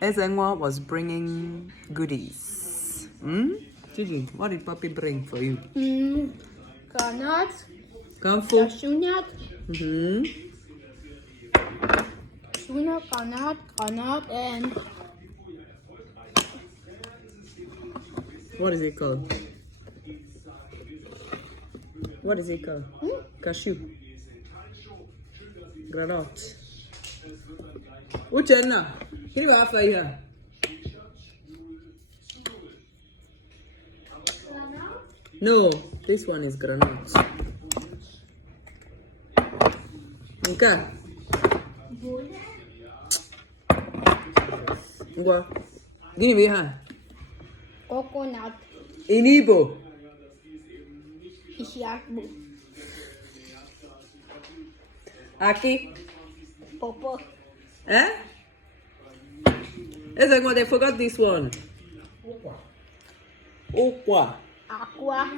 Ezenwa was bringing goodies. Gigi, what did Papi bring for you? Coconut, Comfort. cashew nut, Mm-hmm. cashew nut, coconut, and What is it called? What is it called? Cashew. Granite. Uchenna, can you have here? No, this one is granite. Okay. What? Give me here. coconut, In Igbo. ishiaku, Aki. popo, Eh? Ezenwa, they forgot this one. Okwa. aqua,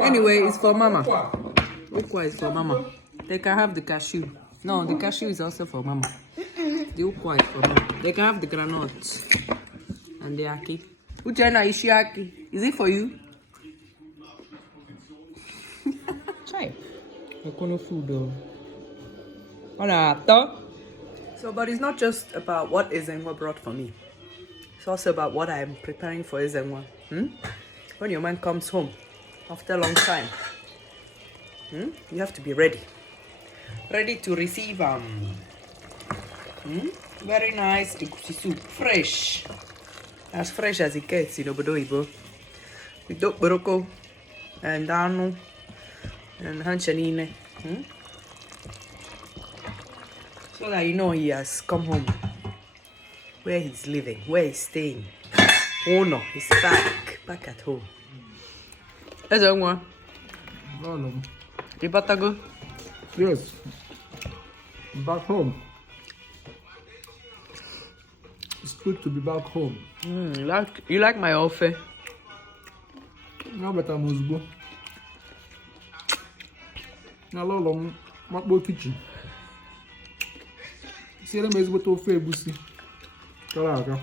Anyway, it's for Mama. Okwa is for Mama. They can have the cashew. No, the cashew is also for Mama. The okwa is for Mama. They can have the granite and the aki. Uchenna, ishiaki. Is it for you? Try. Okono food though. So, but it's not just about what Ezenwa brought for me. It's also about what I'm preparing for Ezenwa. When your man comes home after a long time, you have to be ready. Ready to receive very nice egusi soup, fresh, as fresh as it gets in Obodo Ibo, with okporoko and anu and hanchanine, so that you know he has come home, where he's living, where he's staying. Oh no, he's back at home. Ezenwa, you better go. Yes. Back home. It's good to be back home. You like my offer? Now better must go. Now long makbo kitchen. See them is what ofe egusi. Kala aka.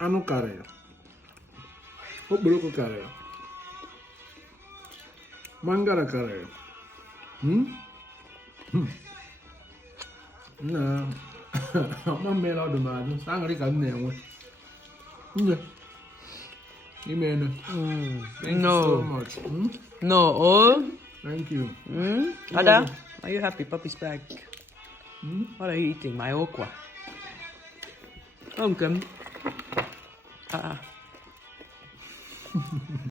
Anu kare ya. Okporoko kare ya. Mangara kare ya. Nah, my man out the man. Sangre can never. You mean? Thank you so much. No, oh. Thank you. Ada, are you happy? Papi's back. What are you eating? My okwa. Okay.